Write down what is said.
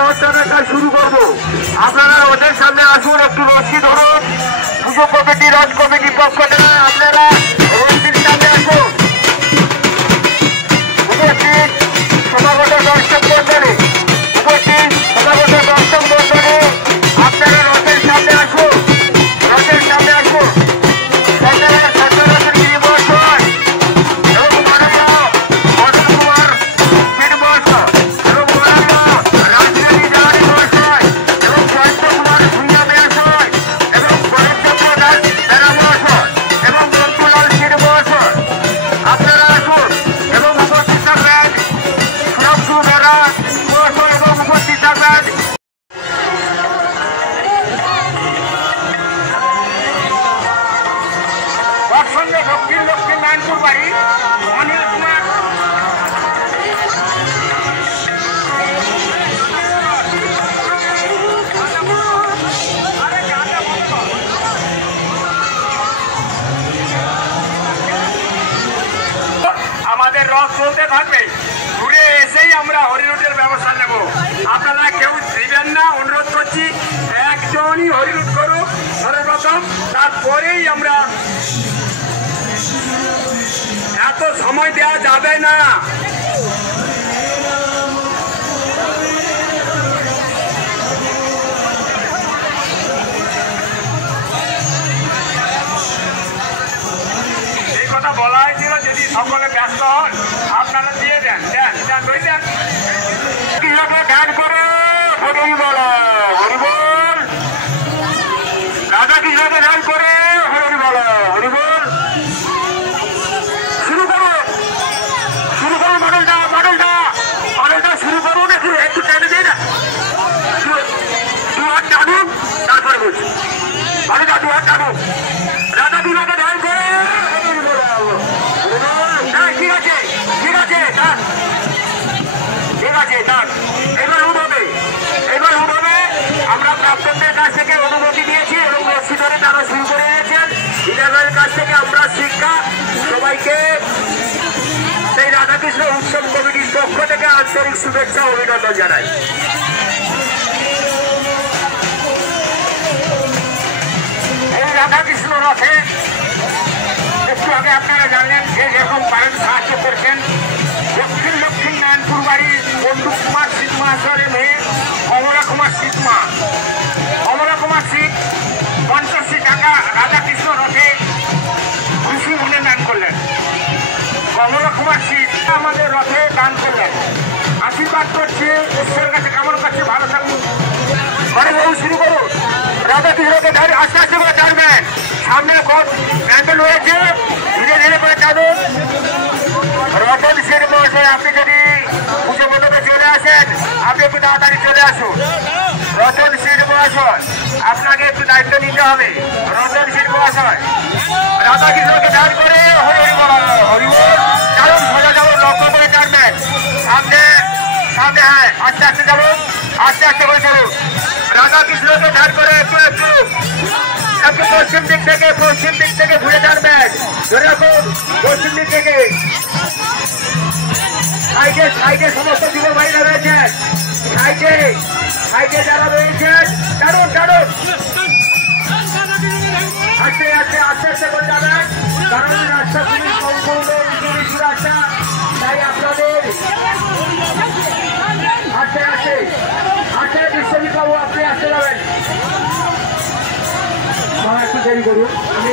রথ টানার কাজ শুরু করবো। আপনারা রথের সামনে আসুন, একটু রশি ধরুন। পুজো কমিটি, রথ কমিটির পক্ষ থেকে আপনারা রথের সামনে আসুন। উপস্থিত সমাগত দর্শক মন্ডলী, উপস্থিত সমাগত দর্শক মন্ডলী, আপনারা রথের সামনে আসুন, রথের সামনে আসুন। আমাদের রথ চলতে থাকবে। ঘুরে এসেই আমরা হরিরুটের ব্যবস্থা নেব। আপনারা কেউ দিবেন না, অনুরোধ করছি। একজনই হরিরুট করুক সর্বপ্রথম, তারপরেই আমরা। এত সময় দেওয়া যাবে না। এই কথা বলা হয়েছিল, যদি সকলে ব্যস্ত হন আপনারা দিয়ে দেন, দেন দেন বই দেন। কৃষকরা ধ্যান করে হরি বল, হরি বল। রাধা কৃষ্ণকে ধ্যান করে হরি বল, হরি বল। শুরু করো, শুরু করো মডেলটা, মডেলটা, মডেলটা শুরু করুন। একটু টেনে দিন, দু হাত টানুন, তারপরে বলছি মডেলটা দু হাত টানুন। রাধা কৃষ্ণকে ধ্যান করে হরি বল। ঠিক আছে, ঠিক আছে, ঠিক আছে। এবার উঠবে, এবার উঠবে। আমরা প্রাপ্তদের কাছ থেকে অনুমতি নিয়েছি এবং রশি ধরে তারা শুরু করে নিয়েছেন। ইনাদের কাছ থেকে আমরা শিক্ষা সবাইকে সেই রাধাকৃষ্ণ উৎসব কমিটির পক্ষ থেকে আন্তরিক শুভেচ্ছা অভিনন্দন জানাই। এই রাধাকৃষ্ণ রথে একটু আগে আপনারা জানলেন যে যেরকম পারেন সাহায্য করছেন। দক্ষিণ নারায়ণপুর বাড়ির বন্ধু কুমার শীত মহাশয়ের মেয়ে কমলা কুমার শীত মা, কমলা কুমার শীত 50 টাকা রাধাকৃষ্ণ রথে খুশি মনে দান করলেন। কমলা কুমার শীত আমাদের রথে দান করলেন। আশীর্বাদ করছে, ঈশ্বরের কাছে কামনা করছে ভালো থাকুন। মানে বহু শুরু করুন। রাধাকৃষ্ণকে আস্তে আস্তে করে টানবেন। সামনে প্যান্ডেল হয়েছে, ধীরে ধীরে করে টানুন। রতন সেন মহাশয়, আপনি যদি পুজো মণ্ডপে চলে আসেন, আপনি একটু তাড়াতাড়ি চলে আসুন। রতন সেন মহাশয়, আপনাকে একটু দায়িত্ব নিতে হবে। রতন সেন মহাশয় রাধাকৃষ্ণকে দান করে হরি বল, হরি বল। কারণ সোজা যাবো, লক্ষ্য করে টানবেন। সামনে সামনে, হ্যাঁ, আস্তে আস্তে যাবো, আস্তে আস্তে করে চলুন। রাধাকৃষ্ণকে ধ্যান করে একটু একটু একটু পশ্চিম দিক থেকে ঘুরে টানবেন। ধরে রাখুন, পশ্চিম দিক থেকে। সাইডে সাইডে সমস্ত যুব ভাইরা রয়েছেন, সাইডে সাইডে যারা রয়েছেন টানুন টানুন। আস্তে আস্তে আস্তে আস্তে করে যাবেন, কারণ রাস্তা খুবই সম্পূর্ণ নিচু রাস্তা, তাই আপনাদের আস্তে আস্তে আস্তে। বিশ্বজিৎ বাবু, আপনি আসতে যাবেন, একটু দেরি করুন। আমি